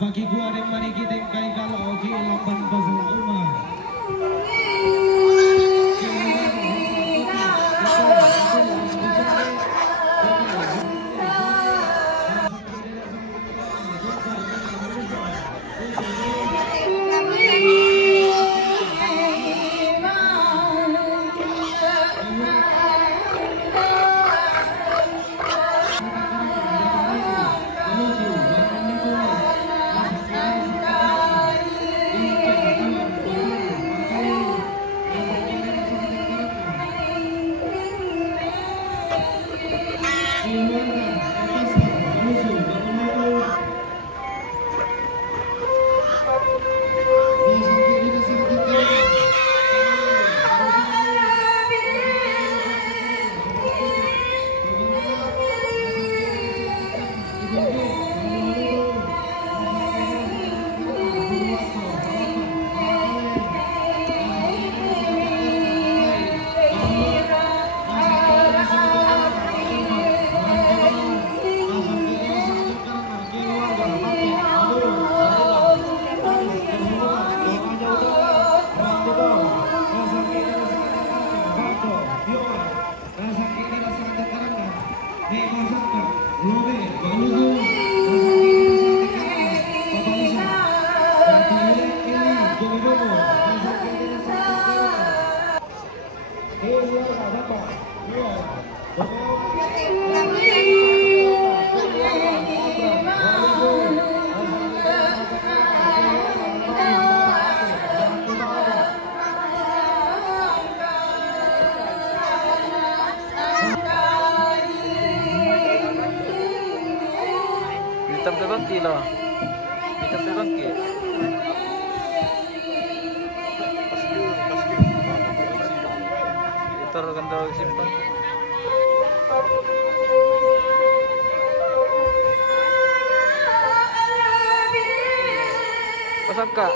Bagi gua ada mari kita kai kalau oke lamban pasal umar. Hitam terbangki lah. Hitam terbangki. Hitam ganda simpan. Pasang kak.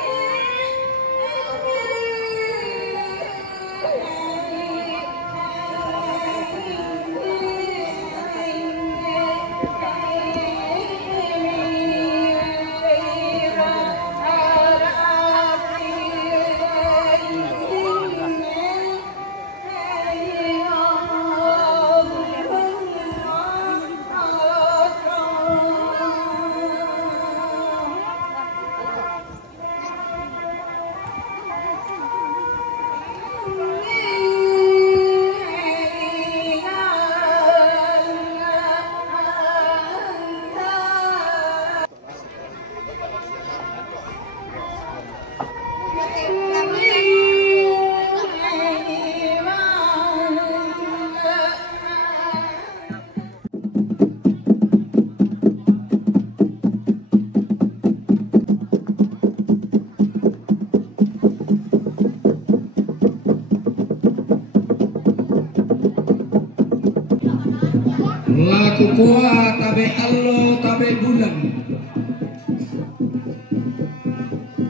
kukua tabe allo tabe bulan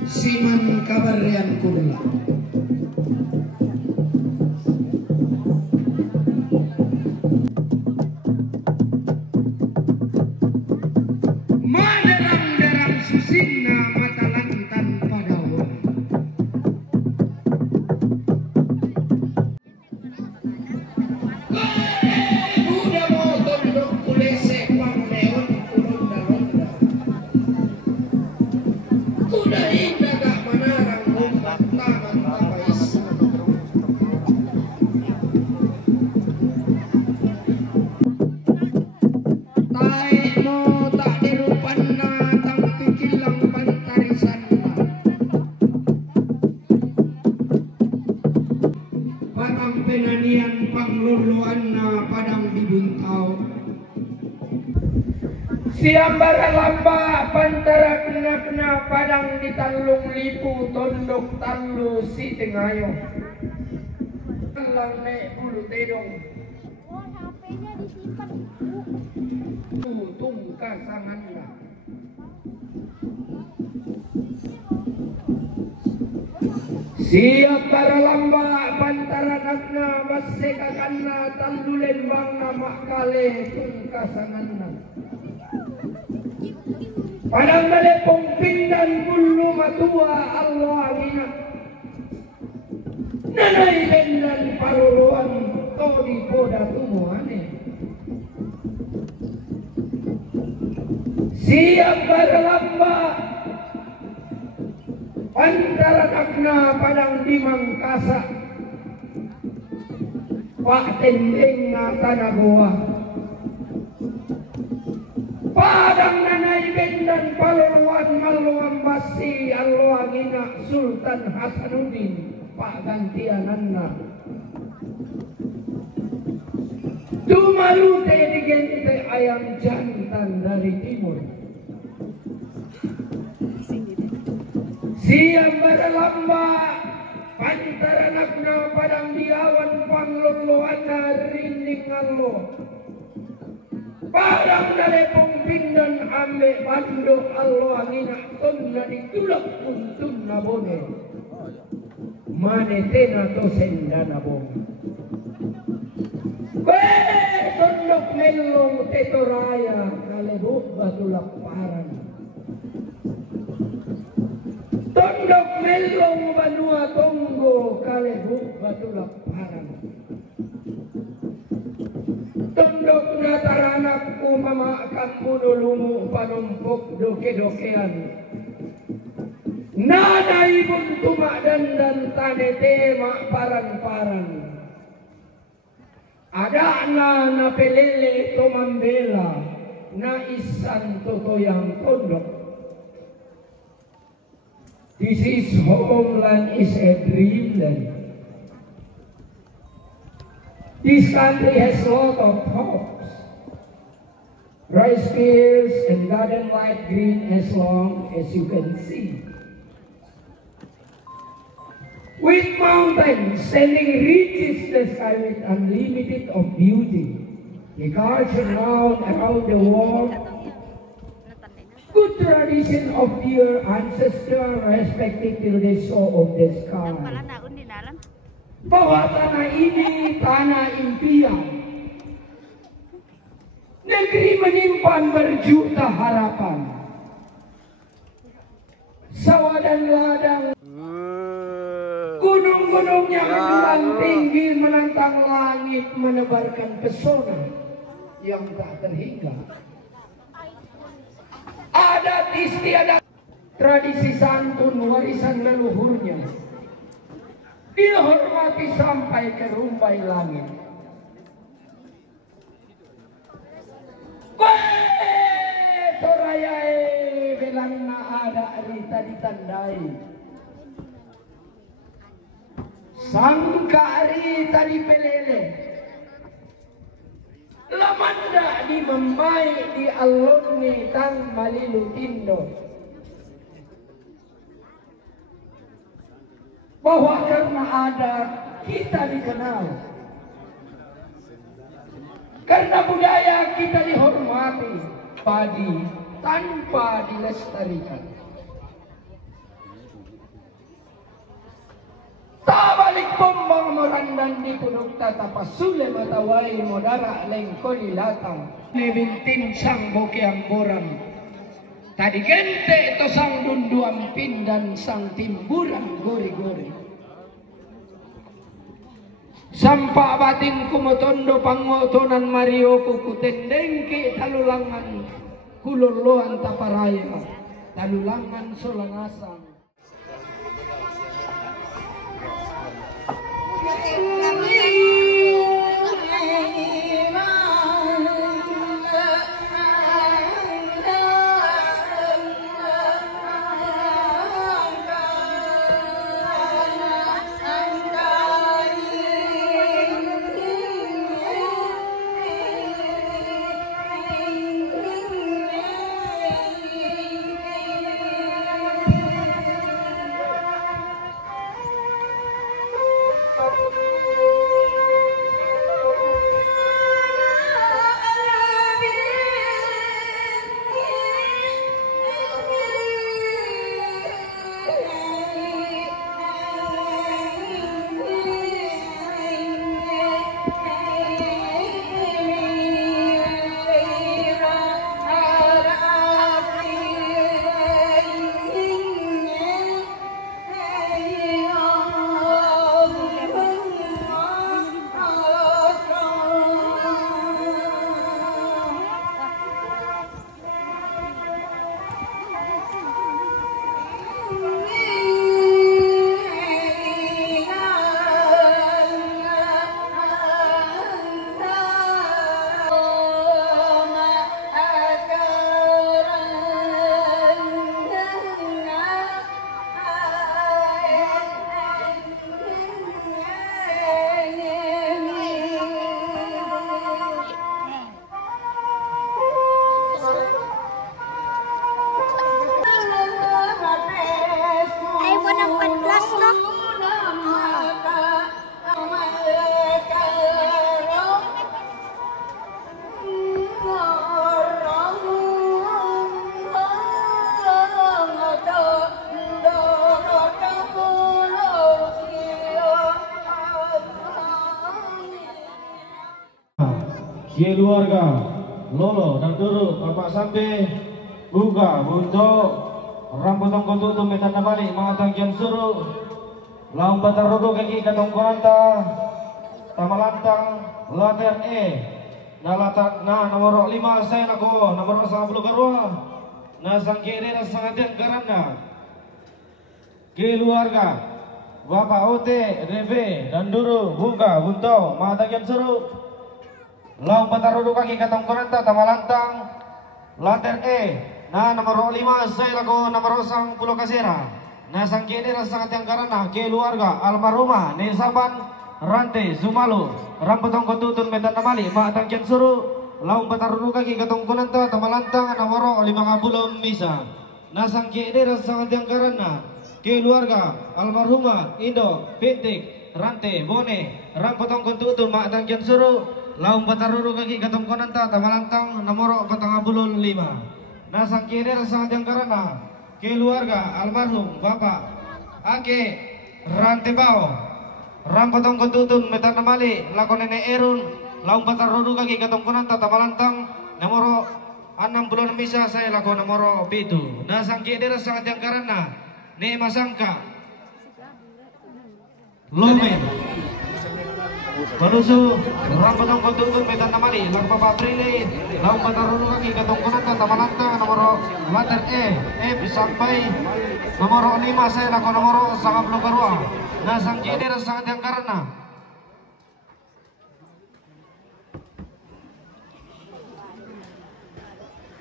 siman kabarian kula maderang-derang susinna matalantan padawan udah mau tondok kulese pangleon ulunda-lunda kuda indah gak menarang umpat tangan tapais tae mo tak dirupanna tang pikilang pantarisanna padang penanian pangluluanna padang dibuntau siang baralamba pantarakna padang ditalung lipu tondok talu si tengayo lang ne bulu tedong HP-nya disimpan tung kasanganna siap baralamba pantarakna basekakanna tandulen bangna makale tung kasanganna padang melepong pindan bulu matua Allah amina nanai bendan paruruan todi poda tumuane siap baralamba pantarakna padang dimangkasa pak tendeng na tanagoa padang nanay bendan paluruan maluang basi alwangina Sultan Hasanuddin pak gantiananna tumalute di gente ayam jantan dari timur siang baralamba pantaranakna padang diawan pangluluanna rinding allo padang dalepong pindan ambe bandung allo angina tunna ditulak untun nabone manetena to sendana bong tondok melong tetoraya kalebuk batulak paran tondok melong banua tonggo kalebuk batulak paran tondok nataranakku mamakan punulumu panumpuk doke-dokean nanay buntumak dan tanete mak paran-paran ada na pelele to mambela na isan totoyang tondok. This is homeland is a dreamland. This country has a lot of hopes. Rice fields and garden light green as long as you can see. With mountains standing reaches the sky with unlimited of beauty. The culture known around the world. Good tradition of your ancestors respected till the soul of the sky. Bahwa tanah ini tanah impian. Negeri menyimpan berjuta harapan. Sawah dan ladang, gunung-gunungnya menjulang tinggi menantang langit, menebarkan pesona yang tak terhingga. Adat istiadat, tradisi santun warisan leluhurnya dihormati sampai ke rumbai langit. Torayae belanna ada rita ditandai. Sangka rita dipelele. Lamanda di Mumbai di alunni tang malilu indo. Bahwa karena ada kita dikenal. Karena budaya kita dihormati, padi tanpa dilestarikan. Tabalik bombang morandan di punuk tatapa sule matawai modara lengkoli latang libintin sang bokeang borang tadi gente to sang dunduam pindan sang timburan gori-gori sampa batin kumotondo pangotonan Mario kukutendengke talulangan kululuan taparaya talulangan solangasang. Keluarga Lolo dan Duru Bapak Sampai Buka Buntok Rampotong Kotutu Metana Balik Mangatang Kian Suru Laung Batar Rodo Kaki Katong Koranta Tamalantang Later na nomor 5 saya nako nomor 10 Garwa na sangkiri na sangatyan karanda keluarga Bapak Ote Reve dan Duru Buka Buntok Mangatang Kian Suru Laung Patarudu Kaki Katong Koranta Tamalantang Later na nomor 5 saya laku nomor 10 Kasira na sangkini na sangat yang karana keluarga almarhumah ni Saban Rante Sumalu Rampotong Kotutun Medan Namali Maatang Kian Suru Laung Patarudu Kaki Katong Koranta Tamalantang nomor 5 Misa na sangkini na sangat yang karana keluarga almarhumah Indo Pintik Rante Bone Rampotong Kotutun Maatang Kian Suru Laung Bataruru Kaki Katong Konanta Tamalantang nomor 45 na sangkini na sangat yang karana keluarga almarhum Bapak Ake Rantebao Rampotong Kontutun Metan Namali Lako Nene Erun Laung Bataruru Kaki Katong Konanta Tamalantang nomor 60 Misa saya lako nomor 7 na sangkini na sangat yang karana ne Masangka Lomen Panusu Rampotong Kontutun Medan Namali Lang Papa Prile Laung Bataruru Kaki Katong Konanta Tamalantang nomor Later sampai nomor 5 saya lako nomor 10 Garwa na sangkini na sangat yang karana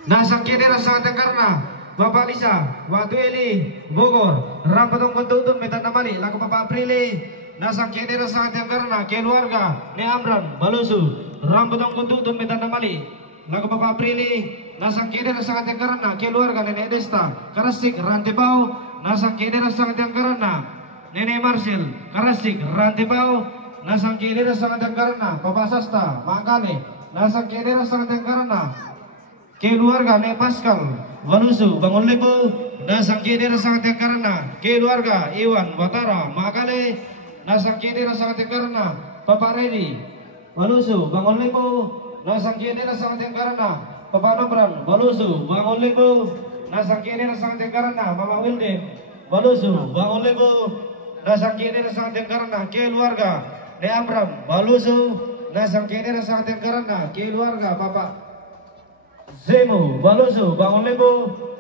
na sangkini na sangat yang karana Bapak Lisa Watu Eli Bogor Rampotong Kontutun Medan Namali lako Papa Prile Nasang kini rasa yang karena keluarga ni Amran Balusu Rampotong Kontutun Medan Namali lagu Bapak Aprili nasang kini rasa yang karena keluarga Nenek Desta Karasik Rantebau nasang kini rasa yang karena Nenek Marsil Karasik Rantebau nasang kini rasa yang karena Bapak Sasta Mangkale Nasa kiri rasa karena keluarga Ne Pascal Walusu Bangun Lebu. Nasa kiri rasa karena keluarga Iwan Watara Makale. Nasa kiri rasa karena Papa Redi Walusu Bangun Lebu. Nasa kiri rasa karena Papa Nobran Walusu Bangun Lebu. Nasa kiri rasa karena Mama Wilde Walusu Bangun Lebu. Nasa kiri rasa karena keluarga Ne Amram Walusu. Nasa kiri rasa karena keluarga Bapak Zemu Walusu Bangun Lebu.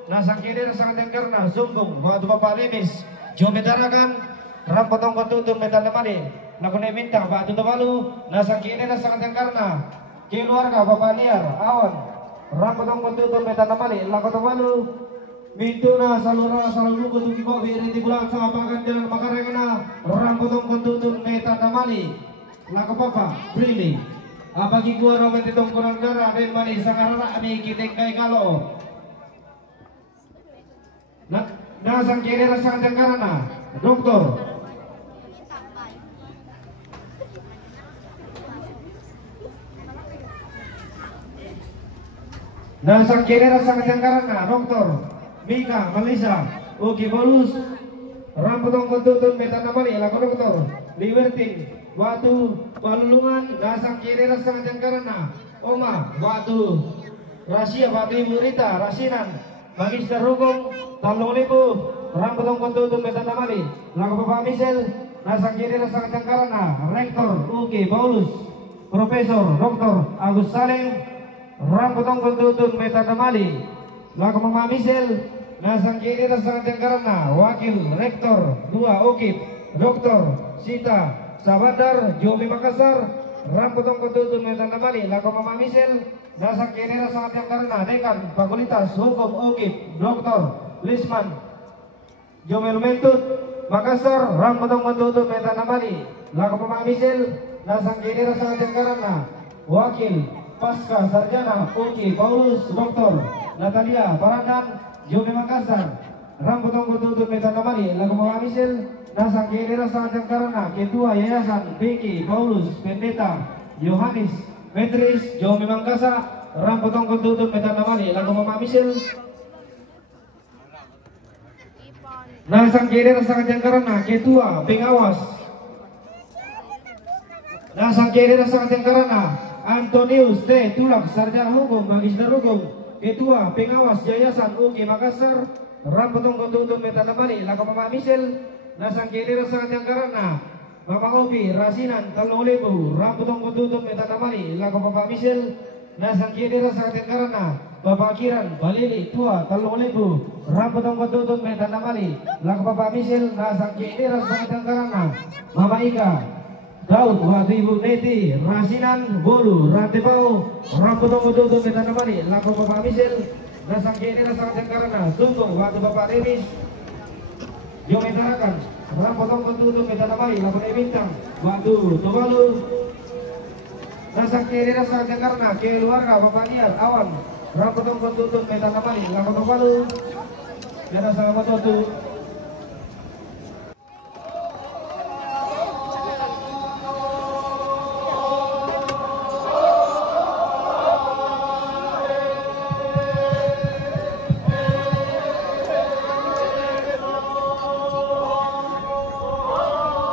Nasa kiri rasa karena Sumbung waktu Bapak Lemis Jo Betarakan Rampotong Kontutun Metan Lemani Nakune Minta Pak Tutubalu. Nasa kiri rasa karena keluarga Bapak Niar Awan Rampotong Kontutun Metan Lemani Lakotobalu. Mituna salura salalu kutuki kobi riti bulan sama pakan jalan makarengena Rampotong Kontutun Metan Lemani Lako papa, Brili. Apagi gua romen ditong kurang darah dan mani sangarana ani kiting kay kalo. Nasang kiri rasang karena doktor. Nasang kiri rasang karena doktor. Mika Malisa, Uki Bolus. Rampotong Kontutun Metan Lemani lako doktor. Libertin Watu Palulungan. Nasang kiri rasang karena Oma Watu Rahasia Watu Ibu Rita Rasinan Magister Hukum Talung Libu. Rampotong Kontutun Metan Lemani lako Bapak Misel. Nasang kiri rasang karena Rektor Uki Paulus Profesor Dr. Agus Salim. Rampotong Kontutun Metan Lemani lako Mama Misel. Nasang kiri rasang karena Wakil Rektor 2 Ukip Dr. Sita Sabandar Jomi Makassar. Rampotong Kontutun Metan Lemani lako Mama Misel. Nasang kiri rasang karena Dekan Fakultas Hukum Ukip Dr. Lisman Jomel Mentut Makassar. Rampotong Kontutun Metan Lemani lako Mama Misel. Nasang kiri rasang karena Wakil Pasca Sarjana Uki Paulus Dr. Natalia Parandan Jomi Makassar. Rampotong Kontutun Metan Lemani lako Mama Misel. Nasang kiri rasang karena Ketua Yayasan Vicky Paulus Pendeta Yohanes Metris Jomi Makassar. Rampotong Kontutun Metan Lemani lako Mama Misel. Nasang kiri rasang karena Ketua Pengawas. Nasang kiri rasang karena Antonius T. Tulak Sarjana Hukum Magister Hukum Ketua Pengawas Yayasan UGI Makassar. Rampotong Kontutun Metan Lemani lako Mama Misel. Nasang kiri rasang karena Mama Opi Rasinan Talung Lebu. Rampotong Kontutun Metan Lemani lako Bapak Misel. Nasang kiri rasang karena Bapak Kiran Balili Tua Talung Lebu. Rampotong Kontutun Metan Lemani lako Bapak Misel. Nasang kiri rasang karena Mama Ika Daud waktu Ibu Neti Rasinan Bolu Rantepau. Rampotong Kontutun Metan Lemani lako Bapak Misel. Nasang kiri rasang karena Sungguh waktu Bapak Remis Jomi Tarakan. Rampotong Kontutun Metan Lemani lako Bintang waktu Tuvalu. Nasang kiri rasang karena keluarga Bapak Niar Awan. Rampotong Kontutun Metan Lemani lako Tuvalu. Dan selamat waktu.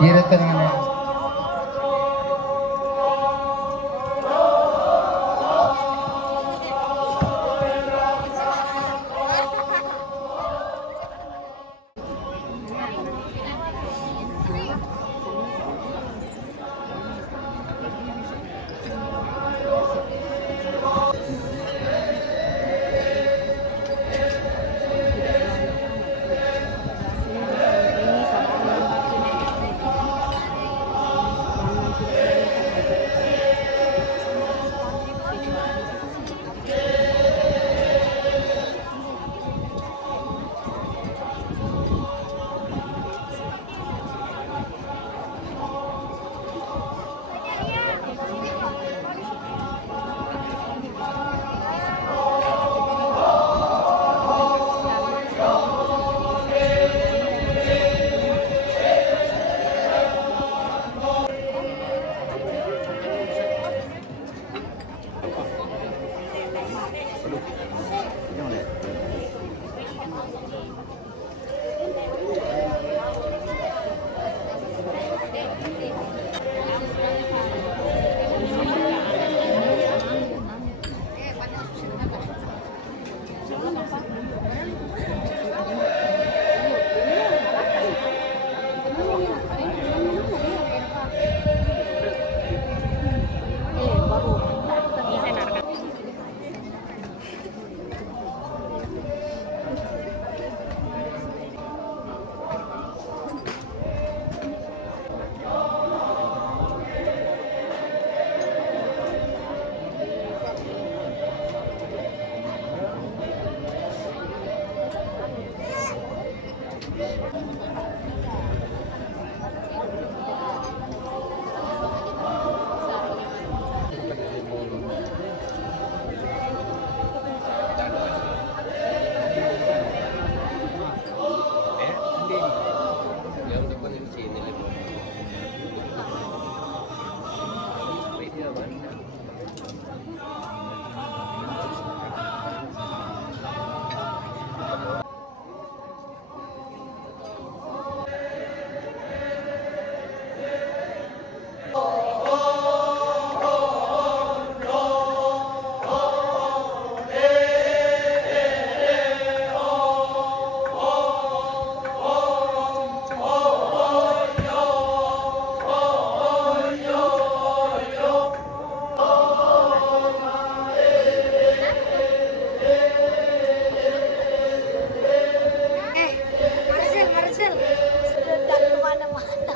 Kiri tengah. Marcel, sedang kemana-mana.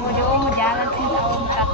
Mau jalan sih kat.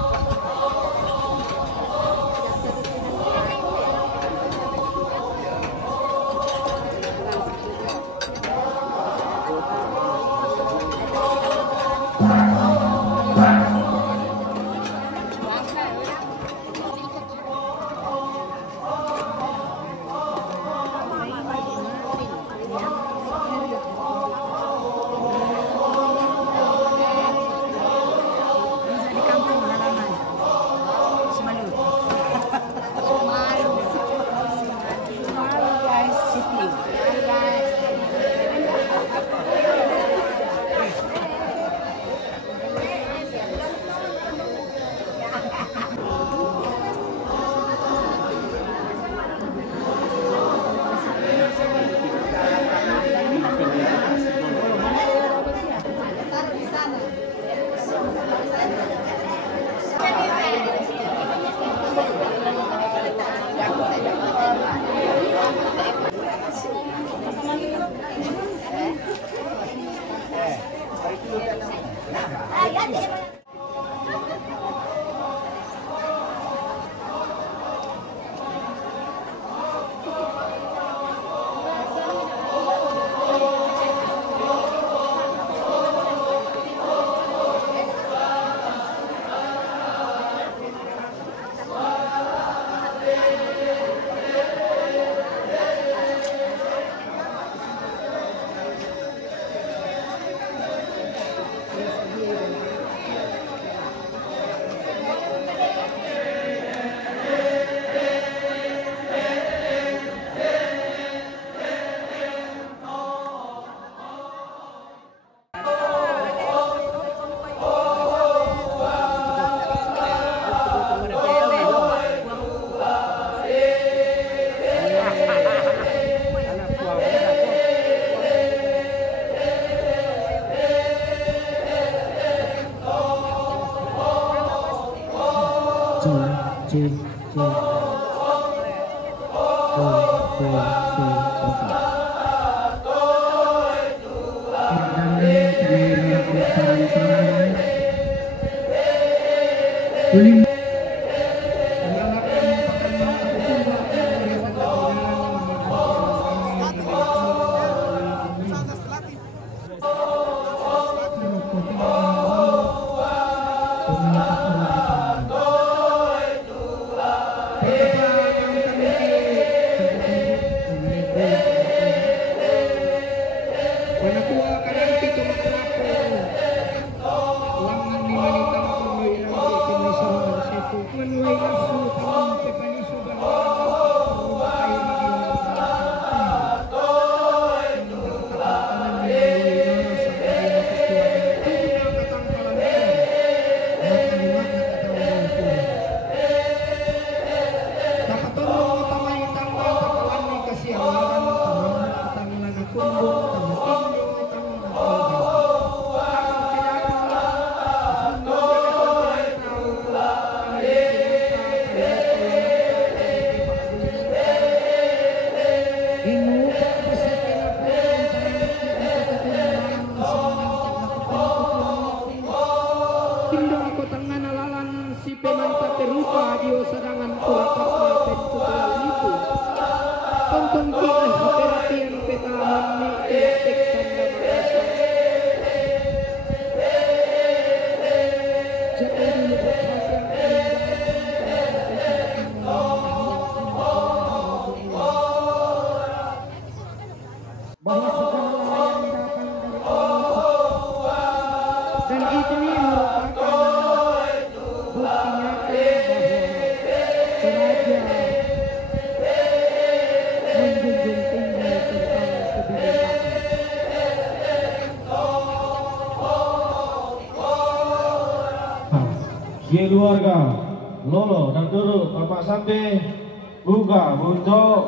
radio serangan turapak natin tutulan itu. Tonton kita perhatian petaman ni etik sanda merasa. Jangan dulu bahwa segala yang datang dari Allah dan itu merupakan bukti nyata bahwa Toraja menjunjung tinggi tentang kebinekaan. Keluarga Lolo dan Duru Bapak Sampe Buka untuk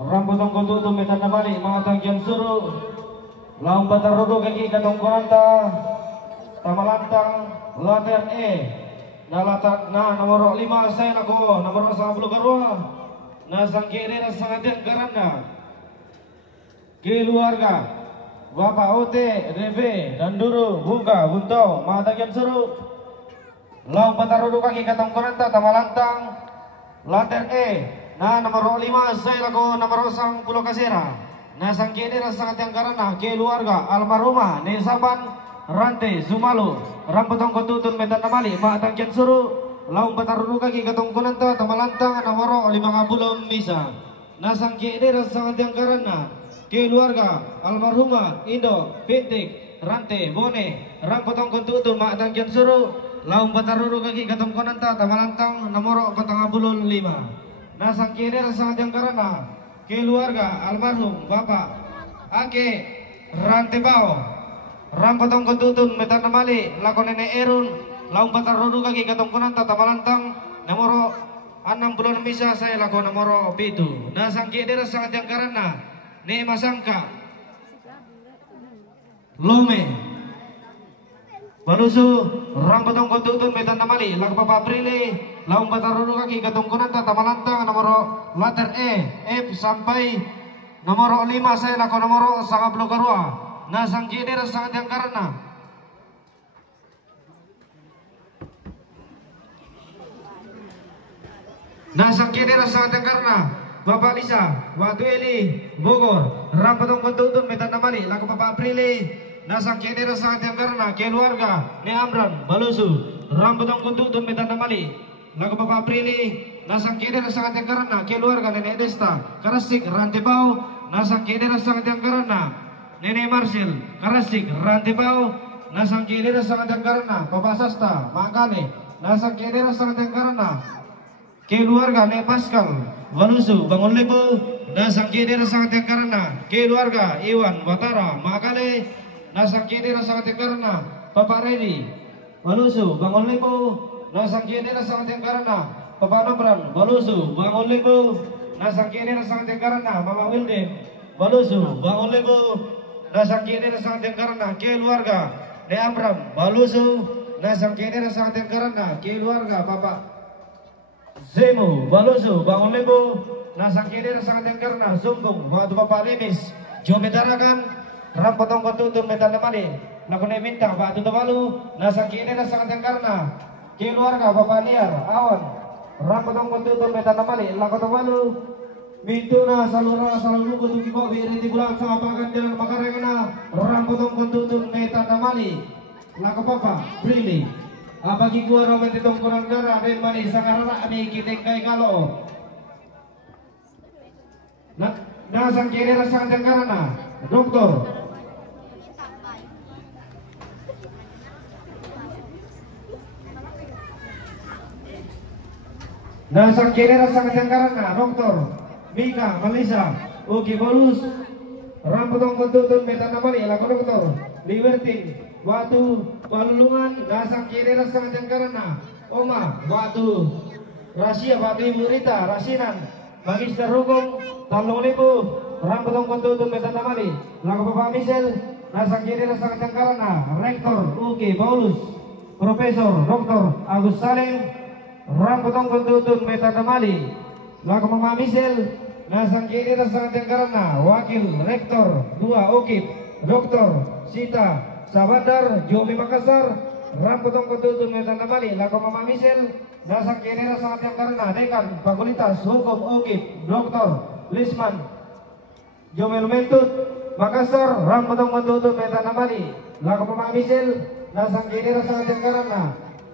Rampotong Kontutum Metan Balik Mangatang Kian Suruh Laung Batar Rodo Kaki Katong Koranta Tamalantang Later E na nomor 5 saya nako nomor 10 Garwa na sangkiri na sangatyan karanda keluarga Bapak Ote Reve dan Duru Buka Bunto Mangatang Kian Suruh Laung Batar Rodo Kaki Katong Koranta Tamalantang Later E na nomor 5 saya lagu nomor 10 Kasera na sangkini na sangat yang karena keluarga almarhumah ni Saban Rante Sumalu Rampotong Kotutun Metan Namali Maatang Kian Suruh Laung Bataruru Kaki Katong Kunanta Tamalantang nomor 50 Misa na sangkini na sangat yang karena keluarga almarhumah Indo Pitik Rante Bone Rampotong Kotutun Maatang Kian Suruh Laung Bataruru Kaki Katong Kunanta Tamalantang nomor 45 Nasang kiri sangat yang karena keluarga almarhum Bapak Ake Rantebao Rampotong Kentutun Metan Namali Lakon Nenek Erun Laung Batar Rodu Kaki Katong Kunanta Tamalantang nomor 60 Misa saya lakon nomor 7 Nasang kiri sangat yang karena Ne Masangka Lome Balusu Rampotong Kentutun Metan Namali Lakon Papa Prile Laung Batar Rodu Kaki Katong Kunanta Tamalantang nomor letter E F sampai nomor 5 saya lakon nomor 10 Garwa na sangkini sangat yang karena sangat yang karena Bapak Lisa Watu Eli Bogor Rampotong Kentutun Metan Namali lakon Papa Prile na sangkini sangat yang karena keluarga ni Amran Balusu Rampotong Kentutun Metan Namali lagu Bapak Prilly nasang kini sangat yang karena keluarga Nenek Desta Karasik Rantebau nasang kini sangat yang karena Nenek Marsil Karasik Rantebau nasang kini sangat yang karena Bapak Sasta Mangkale nasang kini sangat yang karena keluarga Nenek Pascal Walusu Bangun Lebu nasang kini sangat yang karena keluarga Iwan Batara Mangkale nasang kini sangat yang karena Bapak Redi Walusu Bangun Lebu nasang kini sangat yang karena Bapak Nobran Balusu Bangun Lebu nasang kini sangat yang karena Mama Wilden Balusu Bangun Lebu nasang kini sangat yang karena keluarga De Amram Balusu nasang kini sangat yang karena keluarga Bapak Zemu Balusu Bangun Lebu nasang kini sangat yang karena Sumbung waktu Bapak Limis Jomedarakan Rampotong Kentutun Metan Namali Nakone Mintang Pak Tutubalu nasang kini sangat yang karena keluarga Bapak Niar Awan Rampotong Kentutun Metan Namali Lakotobalu Mintuna Salura Salalugu Tuki Bobi Riti Bulan Sangapakan Jalan Makarangena Rampotong Kentutun Metan Namali Lakopapa Brili Abagi gua Romen Titong Kurang Gara Den Mani Sangarana Ani Kiting Kai Kalo Nasang kiri rasang jangkarana Doktor Nasang kiri rasang jangkarana Doktor Mika Malisa Uki Bolus Rampotong Kentutun Metan Namali Lako Doktor Libertin Watu Balulungan Nasang kiri rasang jangkarana Oma Watu Rahasia Watu Ibu Rita Rasinan Magister Hukum Talung Libu Rampotong Kentutun Metan Namali Lako Bapak Misel Nasang kiri rasang jangkarana Rektor Uki Paulus Profesor Dr. Agus Salim Rampotong Kentutun Metan Namali Lako Mama Misel Nasang kiri rasang jangkarana Wakil Rektor 2 Ukip Dr. Sita Sabandar Jomi Makassar Ramputong Kututun Metana Bali laku Mama Michel dasang kiri sangat yang karena Dekan Fakultas Hukum UKIP Dr. Lisman Jomel Mentut Makassar. Ramputong Kututun Metana Bali laku Mama Michel dasang kiri sangat yang karena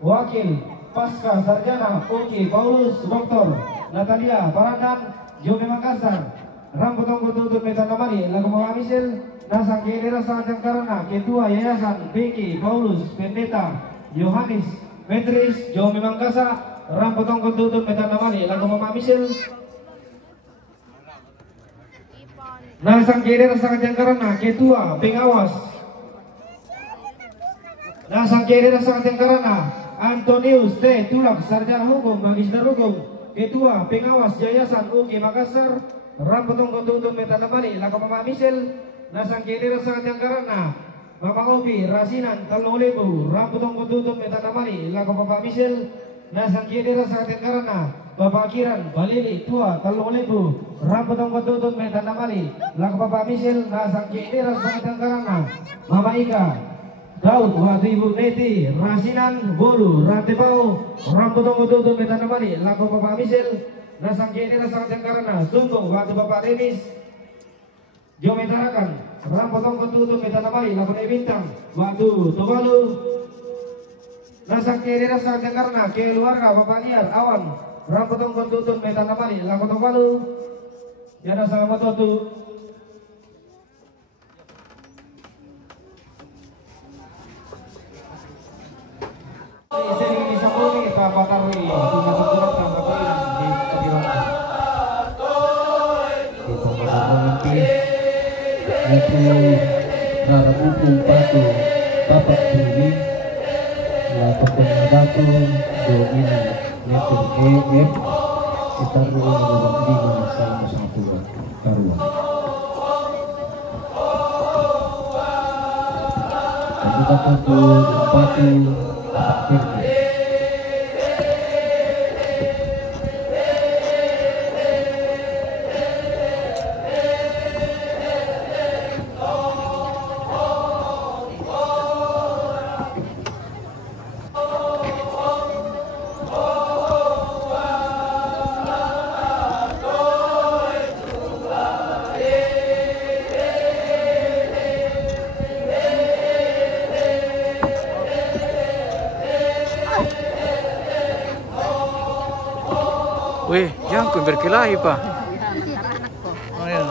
Wakil Pasca Sarjana UKI Paulus Dr. Natalia Parandan Jomel Makassar. Ramputong Kututun Metana Bali laku Mama Michel dasang kiri sangat yang karena Ketua Yayasan Biki Paulus Pendeta Yohanes Metris Jomi Mangkasa. Ramputong Kututun Metana Bali laku Mama Michel dasang kiri sangat yang karena Ketua Pengawas dasang kiri sangat yang karena Antonius T. Tulak Sarjana Hukum Magister Hukum Ketua Pengawas Yayasan UKI Makassar. Ramputong Kututun Metana Bali laku Mama Michel nasang kiri sangat yang karena Bapak Obi Rasinan Talung Lebu. Ramputong Kututun Metana Bali laku Bapak Michel nasang kiri sangat yang karena Bapak Kiran Balili Tua Talung Lebu. Ramputong Kututun Metana Bali laku Bapak Michel nasang kiri sangat yang karena Mama Ika Daud waktu Ibu Neti Rasinan Bolu Rantepau. Ramputong Kututun Metana Bali laku Bapak Michel nasang kiri sangat yang karena Sungguh waktu Bapak Denis Jometarakan. Ramputong Kututun Metana Bali laku Bintang waktu Tuvalu nasang kiri sangat yang karena keluarga Bapak Liar Awan. Ramputong Kututun Metana Bali laku Tuvalu Yada Salamat Watu. Sering disambungi Pak Patarwi punya benturan tambah hilang di Kebirang. Kita menanti itu cara hukum patu bapak bumi lakukan batu dominan letter EF kita ruang 5 sama 1 karuan. Kita tentu patu bapak Wih, jangan ku berkelahi pak. Oh ya.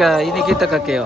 Ini kita kakeo.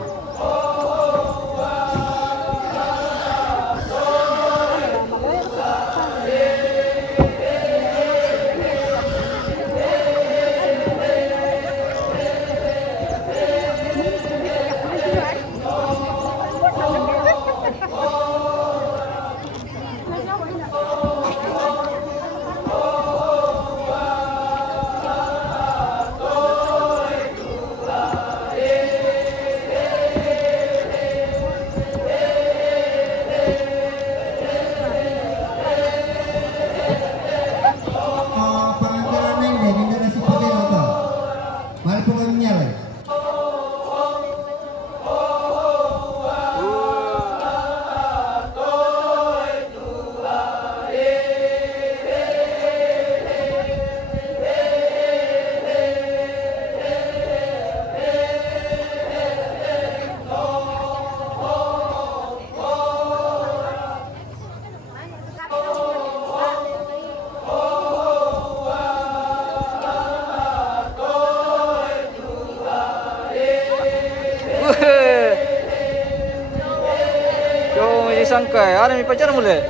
Sangkai, ada mi pacar mulai.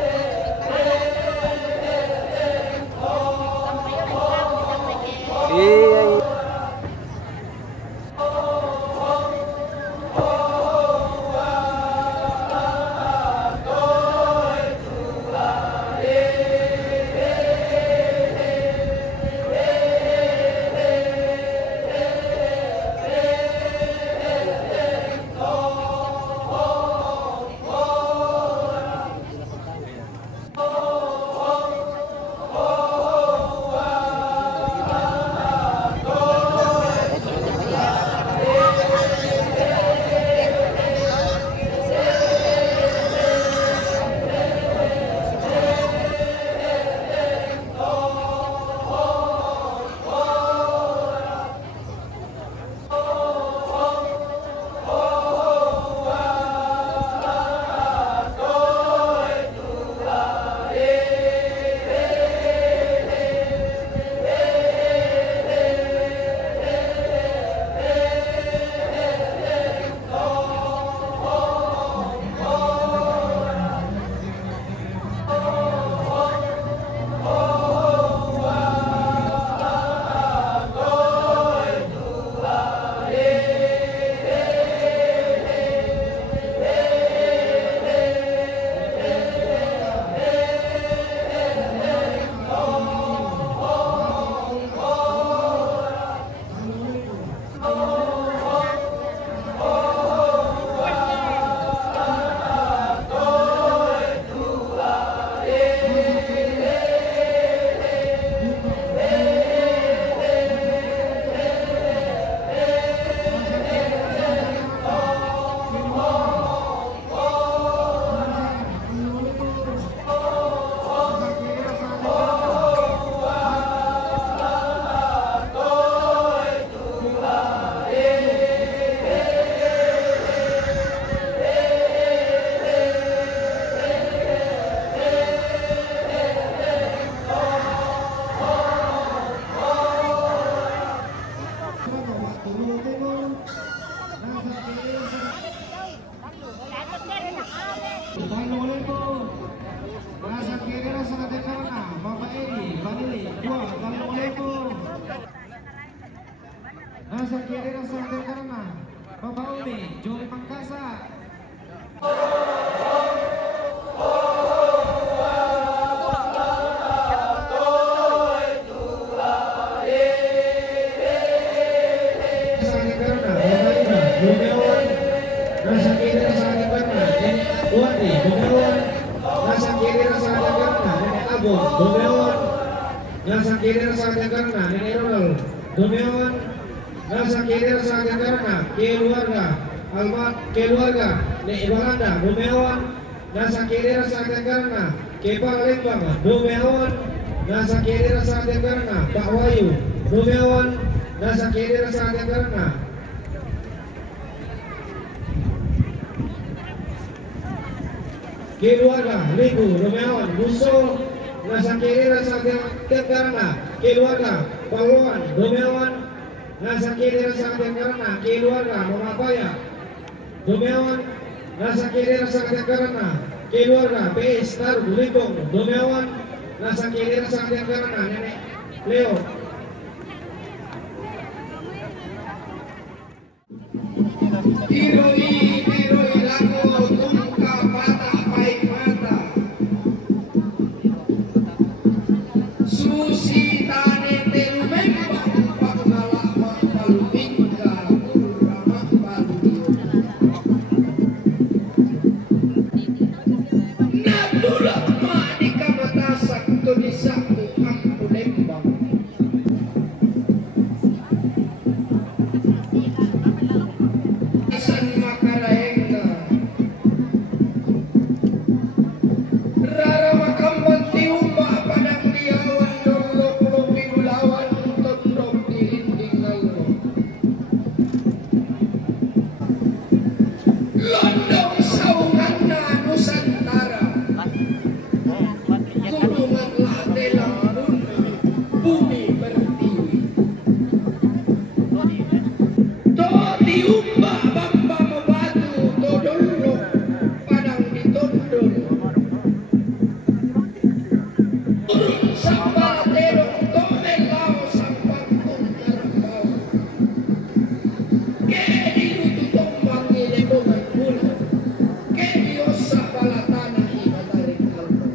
nasa kiri nasa karena Bapak Umi Juli Mangkasa. Nasa kiri rasanya karena Nenek Ronald Domeon, nasa kiri rasanya karena keluarga Almat keluarga Nek Ibalanda Domeon, nasa kiri rasanya karena Kepala Lembang Domeon, nasa kiri rasanya karena Pak Wayu Domeon, nasa kiri rasanya karena keluarga Liku Domeon Musuh. Nasa kiri rasa karena keluarga Paluan Domeon, nasa kiri rasa karena keluarga Mamapaya Domeon, nasa kiri rasa karena keluarga PS Taruh Limbong Domeon, nasa kiri rasa karena Nenek Leo. Tiroi lagu tungka mata baik mata Susi tane telu membang pangalama palu tingga kurama palu Nabula ma di kamatasak to di saku aku lembang Isan makaraenga Rara makamban tiumba padang diawan dolo pulau pigulawan tondok dirinding nalo Londong saungan na Nusantara Kulungan late lambun bumi bertiwi To tiumba bamba mabatu to dolo padang ditondol Turun sambalatero tomelao sampantong narambao Ke dirututong mangile bulan Ke diosa balatana ibataring almo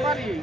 Kemari.